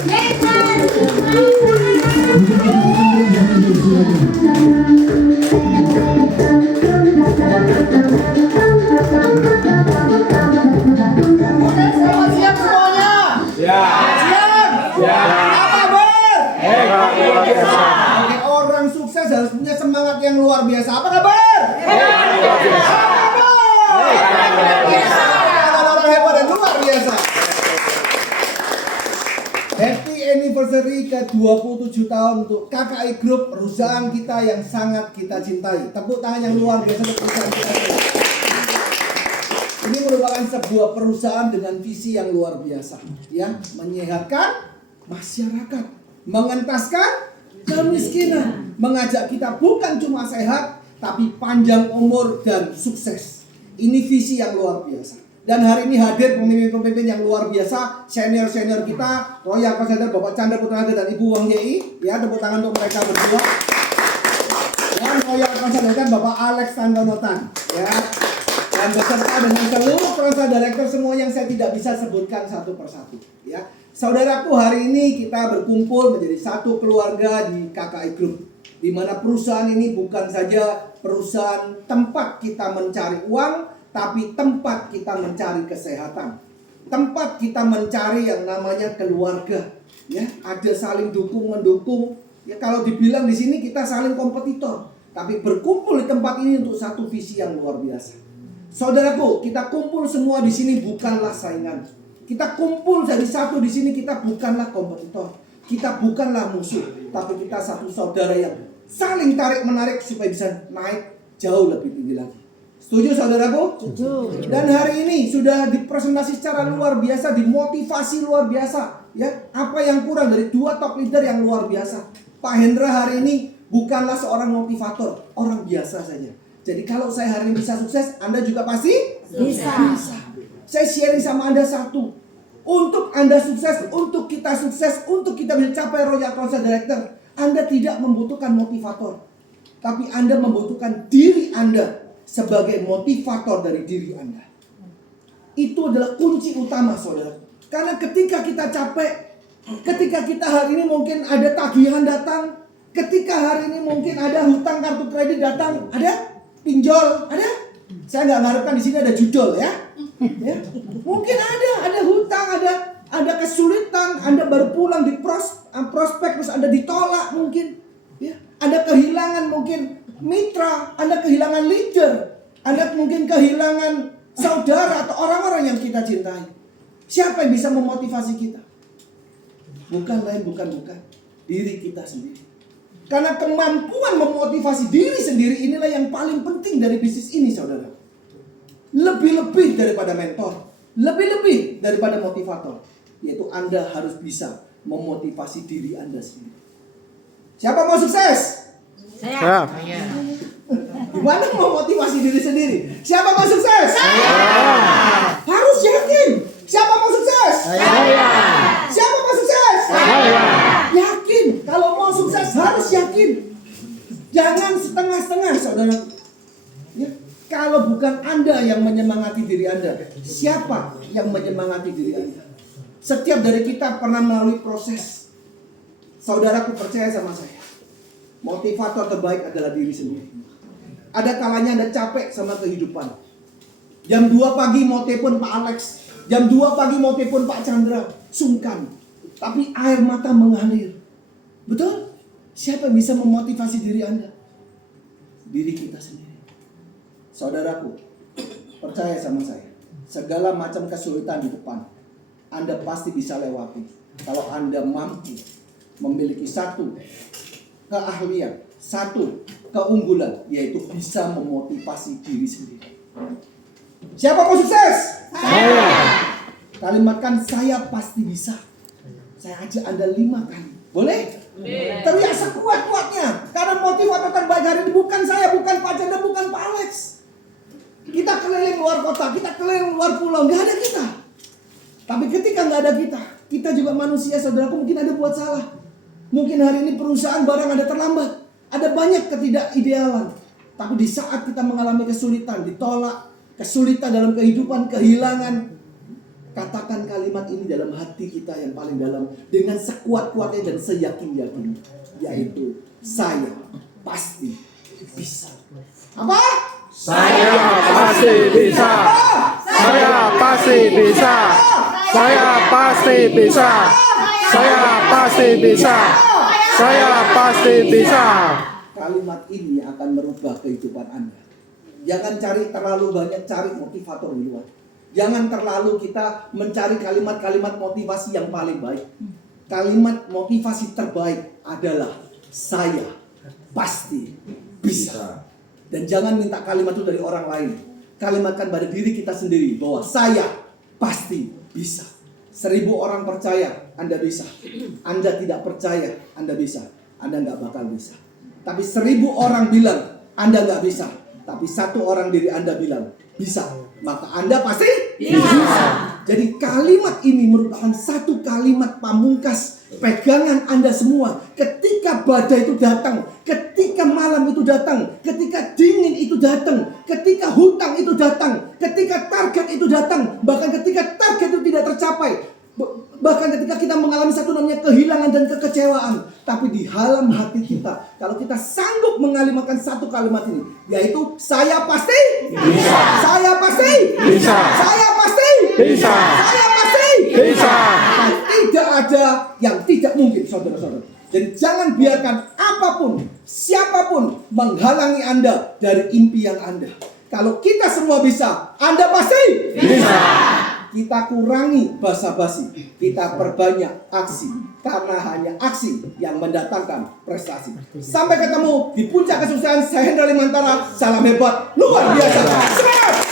Siap semuanya? Ya. Siap? Ya. Apa kabar? Luar biasa. Orang sukses harus punya semangat yang luar biasa. Apa kabar? Luar biasa. Apa kabar? Luar biasa. Orang hebat dan luar biasa. Happy anniversary ke-27 tahun untuk KKI Group, perusahaan kita yang sangat kita cintai. Tepuk tangan yang luar biasa untuk perusahaan kita. Ini merupakan sebuah perusahaan dengan visi yang luar biasa, ya, menyehatkan masyarakat, mengentaskan kemiskinan, mengajak kita bukan cuma sehat, tapi panjang umur dan sukses. Ini visi yang luar biasa. Dan hari ini hadir pemimpin-pemimpin yang luar biasa, senior-senior kita, Royal Consultant Bapak Chandra Putranaga dan Ibu Wang Yei, ya, tepuk tangan untuk mereka berdua. Dan Royal Consultant Bapak Alex Tantonotan, ya. Dan beserta dengan seluruh perusahaan director semua yang saya tidak bisa sebutkan satu persatu, ya. Saudaraku, hari ini kita berkumpul menjadi satu keluarga di KKI Group, di mana perusahaan ini bukan saja perusahaan tempat kita mencari uang, tapi tempat kita mencari kesehatan, tempat kita mencari yang namanya keluarga, ya. Ada saling dukung mendukung, ya. Kalau dibilang di sini kita saling kompetitor, tapi berkumpul di tempat ini untuk satu visi yang luar biasa. Saudaraku, kita kumpul semua di sini bukanlah saingan. Kita kumpul jadi satu di sini, kita bukanlah kompetitor. Kita bukanlah musuh, tapi kita satu saudara yang saling tarik menarik supaya bisa naik jauh lebih tinggi lagi. Setuju saudaraku? Setuju. Dan hari ini sudah dipresentasi secara luar biasa, dimotivasi luar biasa, ya. Apa yang kurang dari dua top leader yang luar biasa? Pak Hendra hari ini bukanlah seorang motivator, orang biasa saja. Jadi kalau saya hari ini bisa sukses, Anda juga pasti bisa. Saya sharing sama Anda satu. Untuk Anda sukses, untuk kita sukses, untuk kita mencapai Royal Council Director, Anda tidak membutuhkan motivator, tapi Anda membutuhkan diri Anda sebagai motivator dari diri Anda. Itu adalah kunci utama, saudara. Karena ketika kita capek, ketika kita hari ini mungkin ada tagihan datang, ketika hari ini mungkin ada hutang kartu kredit datang, ada pinjol, ada? Saya nggak mengharapkan di sini ada judol, ya. Ya. Mungkin ada hutang, ada kesulitan, Anda baru pulang di prospek terus Anda ditolak mungkin, ya. Ada kehilangan mungkin mitra, Anda kehilangan leader, Anda mungkin kehilangan saudara atau orang-orang yang kita cintai. Siapa yang bisa memotivasi kita? Bukan lain, bukan diri kita sendiri. Karena kemampuan memotivasi diri sendiri inilah yang paling penting dari bisnis ini, saudara. Lebih-lebih daripada mentor, lebih-lebih daripada motivator, yaitu Anda harus bisa memotivasi diri Anda sendiri. Siapa mau sukses? Saya. Gimana mau motivasi diri sendiri? Siapa mau sukses? Saya. Harus yakin. Siapa mau sukses? Saya. Siapa mau sukses? Saya. Yakin. Kalau mau sukses harus yakin. Jangan setengah-setengah, saudara. Ya. Kalau bukan Anda yang menyemangati diri Anda, siapa yang menyemangati diri Anda? Setiap dari kita pernah melalui proses. Saudaraku, percaya sama saya, motivator terbaik adalah diri sendiri. Ada kalanya Anda capek sama kehidupan. Jam 2 pagi mau telepon Pak Alex, jam 2 pagi mau telepon Pak Chandra, sungkan. Tapi air mata mengalir. Betul? Siapa yang bisa memotivasi diri Anda? Diri kita sendiri. Saudaraku, percaya sama saya, segala macam kesulitan di depan Anda pasti bisa lewati kalau Anda mampu memiliki satu keahlian, satu keunggulan, yaitu bisa memotivasi diri sendiri. Siapa mau sukses? Saya. Kalimatkan saya pasti bisa. Saya ajak Anda 5 kali. Boleh? Teriak sekuat-kuatnya. Karena motivator terbaik hari ini bukan saya, bukan Pak Chandra, bukan Pak Alex. Kita keliling luar kota, kita keliling luar pulau, nggak ada kita. Tapi ketika nggak ada kita juga manusia, saudaraku, mungkin ada buat salah. Mungkin hari ini perusahaan barang ada terlambat, ada banyak ketidakidealan. Tapi di saat kita mengalami kesulitan, ditolak, kesulitan dalam kehidupan, kehilangan, Katakan kalimat ini dalam hati kita yang paling dalam dengan sekuat-kuatnya dan seyakin-yakin, yaitu saya pasti bisa. Apa? Saya pasti bisa. Saya pasti bisa. Saya pasti bisa. Saya pasti bisa. Saya pasti bisa. Kalimat ini akan merubah kehidupan Anda. Jangan terlalu banyak cari motivator di luar. Jangan terlalu kita mencari kalimat-kalimat motivasi yang paling baik. Kalimat motivasi terbaik adalah saya pasti bisa. Dan jangan minta kalimat itu dari orang lain. Kalimatkan pada diri kita sendiri bahwa saya pasti bisa. 1000 orang percaya, Anda bisa. Anda tidak percaya, Anda bisa. Anda nggak bakal bisa. Tapi 1000 orang bilang Anda nggak bisa, tapi 1 orang diri Anda bilang bisa, maka Anda pasti bisa. Jadi kalimat ini merupakan satu kalimat pamungkas pegangan Anda semua. Ketika badai itu datang, ketika malam itu datang, ketika dingin itu datang, ketika hutang itu datang, ketika target itu datang, bahkan ketika target itu tidak tercapai, bahkan ketika kita mengalami satu namanya kehilangan dan kekecewaan, tapi di dalam hati kita, kalau kita sanggup mengalimatkan satu kalimat ini, yaitu saya pasti bisa. Saya pasti Bisa. Saya pasti Bisa. Saya pasti Bisa. Dan tidak ada yang tidak mungkin, saudara-saudara. Jadi jangan biarkan apapun, siapapun menghalangi Anda dari impian Anda. Kalau kita semua bisa, Anda pasti bisa. Kita kurangi basa-basi, kita perbanyak aksi, karena hanya aksi yang mendatangkan prestasi. Sampai ketemu di puncak kesuksesan. Saya Hendra Limantara, salam hebat luar biasa. Semangat!